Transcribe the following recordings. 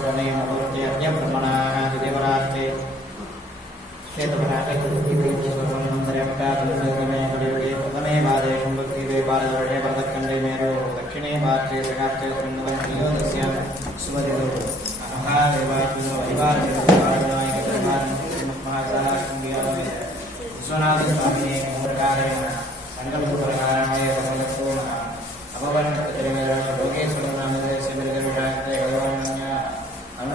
सुवर्णेन भवते अन्यब्रह्मणादिदेवरास्ते श्वेतभटाटे सर्वमन्दर्यपटादमे कलियुगे प्रथमे वादेशं भक्तिवे बालदर्णे भरतखण्डे मेरो दक्षिणे भारते सकार्ते सुन्दरन्योदस्य सुमदितो विश्वनाथस्वामिने प्रकारेण सङ्कल्पप्रकाराय भगवतो नमः अभवन् लोकेश्वरनामदे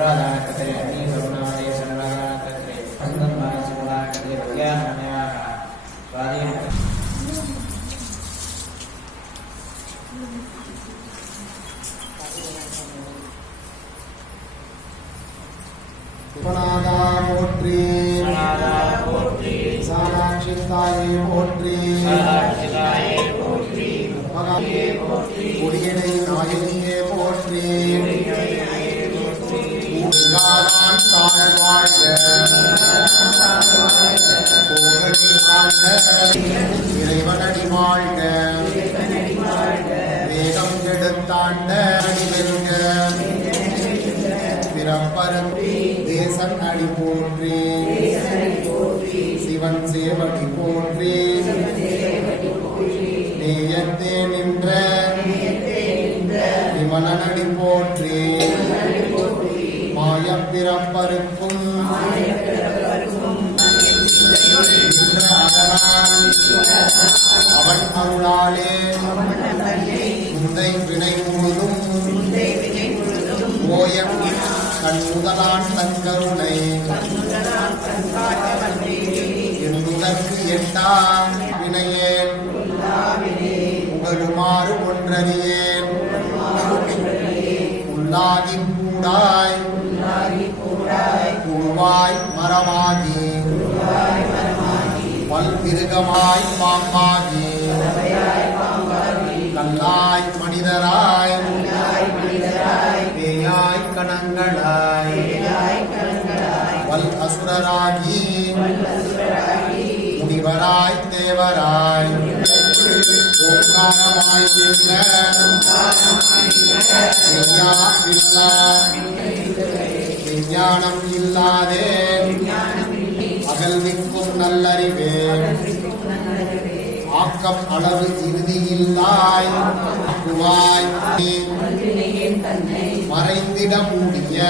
अनुराधाकृते अग्निकरुणादे सर्वाधाकृते पन्दं मानसगुणाकृते भव्याहन्याः स्वाधीन उपनादापोत्री सनादापोत्री सानाक्षिताये पोत्री सानाक्षिताये पोत्री उपनादे पोत्री उडियने नायिनिये पोत्री उडियने போற்றி ஊர்காதான் புகழி வாழ்க. இறைவனடி வாழ்க. வேகம் எடுத்தாண்ட அடி வெல்க பிறப்பரும் அடி சிவன் சேவடி நேயத்தே நின்ற. விமலனடி போற்றி. பிறப்பருக்கும் அவன் அருளாலே முந்தை வினை முழுதும் ஓயம் கண் முதலான் தங்கருணை என்பதற்கு எட்டாம் வினையேன். புகழுமாறு ஒன்றறியேன். உள்ளாகி கூடாய். கூழ்வாய் மரமாகி. பல்மிருகமாய் பாம்பாகி கல்லாய் மனிதராய். பேயாய் கணங்களாய். வல் அசுரராகி. முனிவராய் தேவராய். ஓங்காரமாய் நின்ற. விஞ்ஞா விஞ்ஞானம் இல்லாதே. அகல்விக்கும் நல்லறிவே. ஆக்கம் அளவு இறுதியில்லாய் ஆக்குவாய் மறைந்திட மூடிய.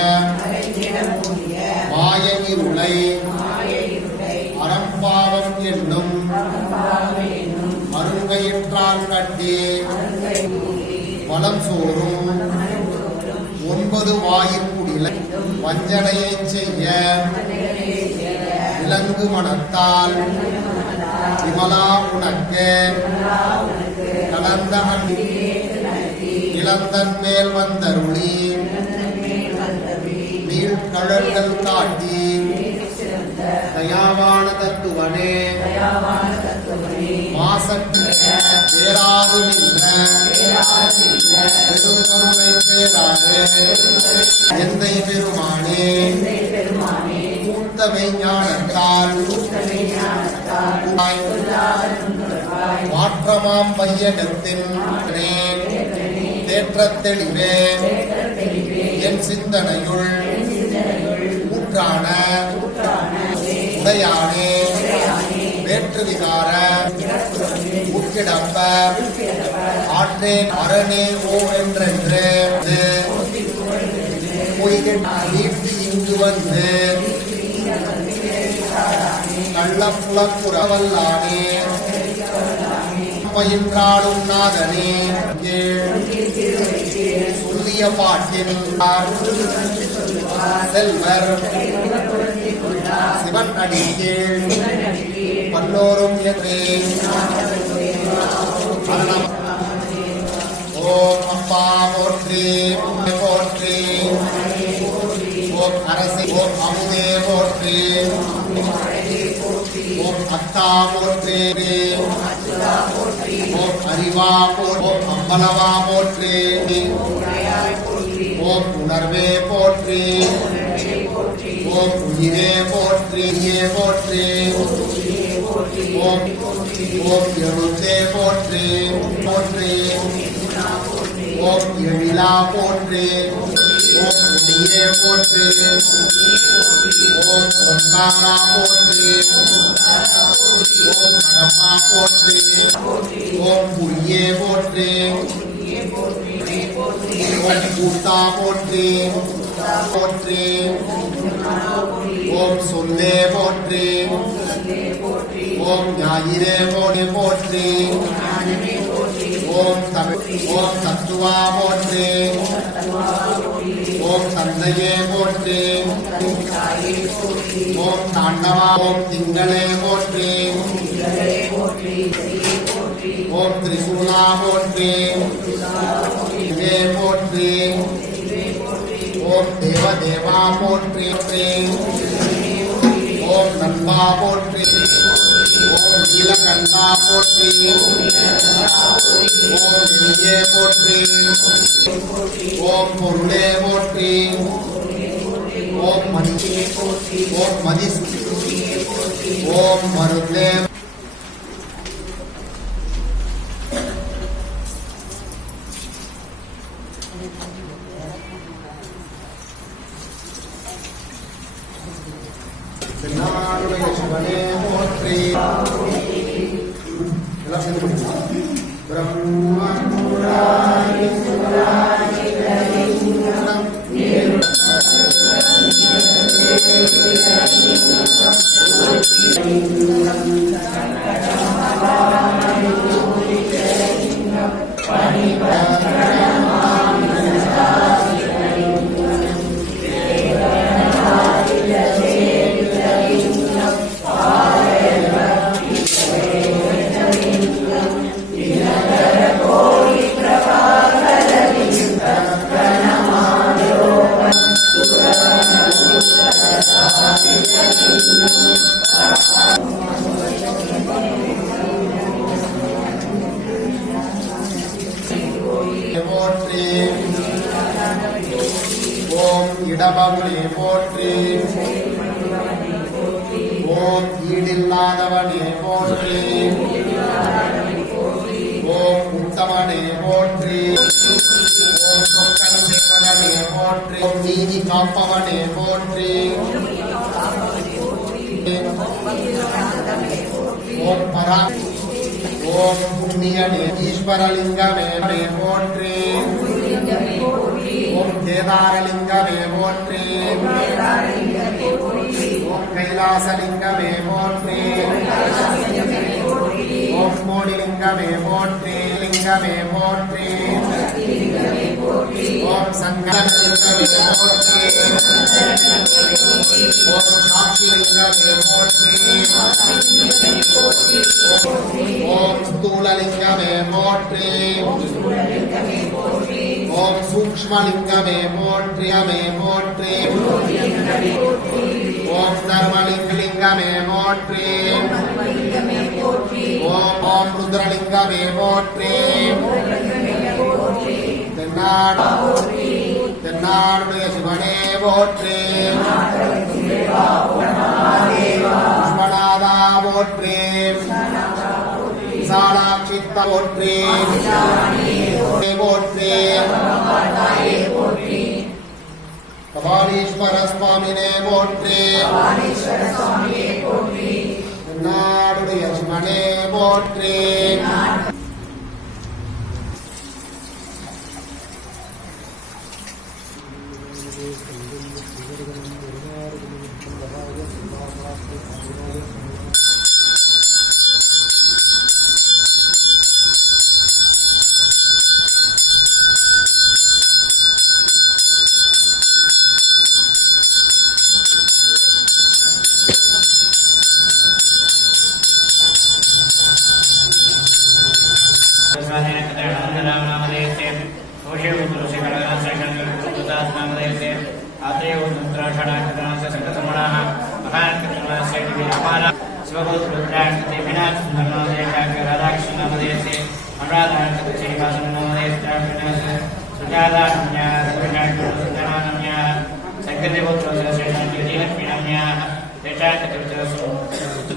மாய இருளை. அறம்பாவம் என்னும். மருங்கயிற்றான் கட்டி. வளம் சோறும். ஒன்பது வாயிற்கு வஞ்சனையை செய்ய விலங்கு மனத்தால் விமலா உனக்கு. கலந்த இளந்தன் மேல் வந்தருளி நீழ்கழல்கள் காட்டி தயாவான தத்துவனே. மாசற்று பேராது பெருங்கருணை பேராதே. எந்தை பெருமானே. கூத்தவை ஞானத்தால் மாற்றமாம் பையனத்தின் தேற்ற தெளிவே. என் சிந்தனையுள். ஊற்றான. உடையானே. வேற்று விகார உட்கிடப்ப ஆற்றேன் அரணே ஓ என்றென்று. பொய்கள் இங்கு வந்து. கள்ளப்புலம் புறவல்லானே. பயின்றாடும் நாதனே. கீழ் சொல்லிய பாட்டின் செல்வர். சிவன் அடி பல்லோரும் எதிரே ஓம் அப்பா போற்றி போற்றி ஓம் அரசி ஓம் அமுதே போற்றி ஓம் அத்தா போற்றி ஓம் அறிவா போற்றி ஓம் அம்பலவா போற்றி ஓம் உணர்வே போற்றி ஓம் உயிரே போற்றி போற்றி எழுத்தே போற்றி போற்றி ஓம் எழிலா போற்றி ஓம் முடியே போற்றி ஓம் ஓங்காரா போற்றி ஓம் கடம்பா போற்றி ஓம் புரியே போற்றி ஓம் கூத்தா போற்றி போற்றி. ஓம் சொல்லே போற்றி. ஓம் ஞாயிறே போடி போற்றி. ஓம் தமிழ் ஓம் தத்துவா போற்றி. ஓம் தந்தையே போற்றி. ஓம் தாண்டவா ஓம் திங்களே போற்றி. ஓம் திரிசூலா போற்றி. சிவே போற்றி. ஓம் தேவ தேவா போற்றி. ஓம் நண்பா போற்றி. ஓம் நீலகண்டா போற்றி. ஓம் நெறியே போற்றி. ஓம் பொருளே போற்றி. ஓம் மதி ஓம் மதி ஓம் மருந்தே போற்றி ஓம் ஈடில்லாதவனே போற்றி. ஓம் உத்தமனே போற்றி. ஓம் சொக்கன் சேவகனே போற்றி. ஓம் நீதி காப்பவனே போற்றி. ஓம் பரா ஓம் புண்ணியனே ஈஸ்வரலிங்கமே போற்றி. கேதாரலிங்கமே போற்றி ஓம் கைலாசலிங்கமே போற்றி ஓம் கோடிலிங்கமே போற்றி லிங்கமே போற்றி ஓம் சங்கலிங்கமே போற்றி ஓம் சாட்சிலிங்கமே போற்றி ஓம் ஸ்தூலலிங்கமே போற்றி ஓம் சூக்மலிங்கமே போற்றி அமே போற்றி. ஓம் தர்மலிங்கலிங்கமே போற்றி. ஓம் ஓம் ருத்ரலிங்கமே போற்றி. தென்னாடு தென்னாடுடைய சிவனே போற்றி. விஸ்வநாதா போற்றி. விசாலாட்சித்த போற்றி. போற்றி கபாலீஸ்வர சுவாமினே போற்றி நாடுடைய சிவனே போற்றி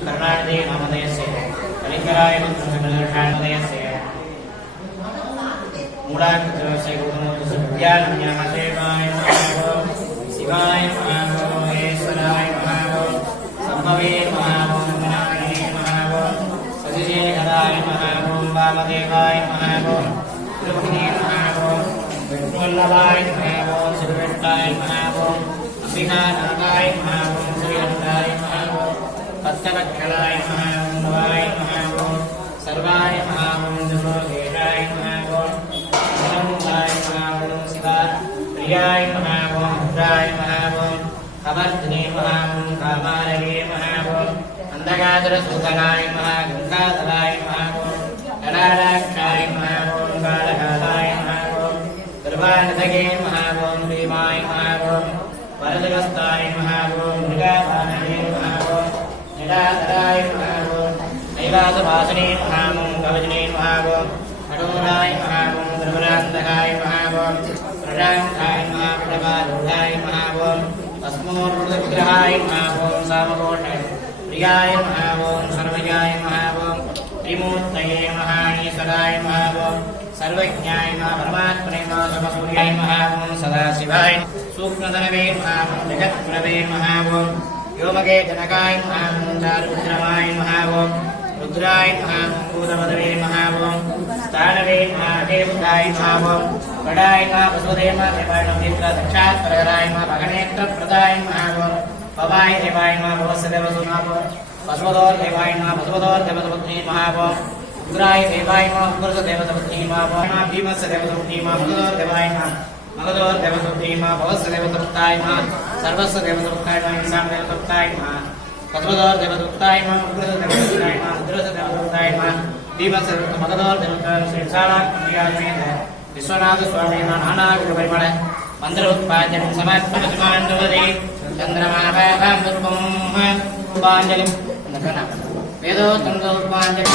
कर्णाटके नामधेयस्य कलिङ्गराय नामधेयस्य मूलाकृतस्य गौतमोत्तसत्यानन्यामदेवाय महाभो शिवाय महाभो ईश्वराय महाभो सम्भवे महाभो विनायने महाभो सतिशेखराय महाभो वामदेवाय महाभो त्रिभुवने महाभो विष्णुवल्लभाय महाभो श्रीवेट्टाय महाभो अम्बिकानाथाय महाभो श्रीहन्ताय महाभो भक्तवक्षलाय महाभो भवाय महाभो सर्वाय महाभो दुर्गेशाय महाभो प्रियाय महावो रुद्राय महावो अवर्धने महावो कामारये महावो अन्धकासुरसूदनाय महागङ्गाधराय महावो कलालाक्षाय महावो कालकालाय महावो गर्भानधगे महावो भीमाय महावो वरदगस्ताय महावो मृगापानये महावो निराधराय महावो कैलासवासने महावो कवचने महावो कठोराय महावो दुर्बलान्तकाय महावो प्रजाङ्काय महाप्रभारूढाय महावो अस्मोर्मृतविग्रहाय महावो सामकोटे प्रियाय महावो सर्वज्ञाय महावो त्रिमूर्तये महाणीश्वराय महावो सर्वज्ञाय मा परमात्मने मा समसूर्याय महावो सदाशिवाय सूक्ष्मधनवे महावो जगत्प्रवे महावो व्योमगे जनकाय महावो चारुद्रमाय महावो रुद्राय महावो भूतपदवे महावो स्थानवे महादेवताय महावो कडाय मा वसुदेव मा देवाय दक्षात् प्रगराय मा भगनेत्र प्रदाय महावो पवाय देवाय मा भवस्य वसुनावो वसुदोर देवाय मा वसुदोर देवतपत्नी महावो उग्राय देवाय मा उग्रस देवतपत्नी महावो मा भीमस्य देवतपत्नी मा मगदोर देवाय मा मगदोर देवतपत्नी मा भवस्य देवतपत्ताय मा सर्वस्य देवतपत्ताय मा ईशान देवतपत्ताय मा तत्वदोर देवदत्ताय मा उग्रस देवदत्ताय मा उग्रस देवदत्ताय தீபசரத்த மதனால் திருத்தாராக்கியாருமேன விஸ்வநாத சுவாமினா நானாவிட பரிமள மந்திரோத்பாஜனம் சமர்ப்பணமாண்டவதே சந்திரமாபாபாந்தருபம் உபாஞ்சலிம் வேதோ தந்தோத்பாஞ்சலி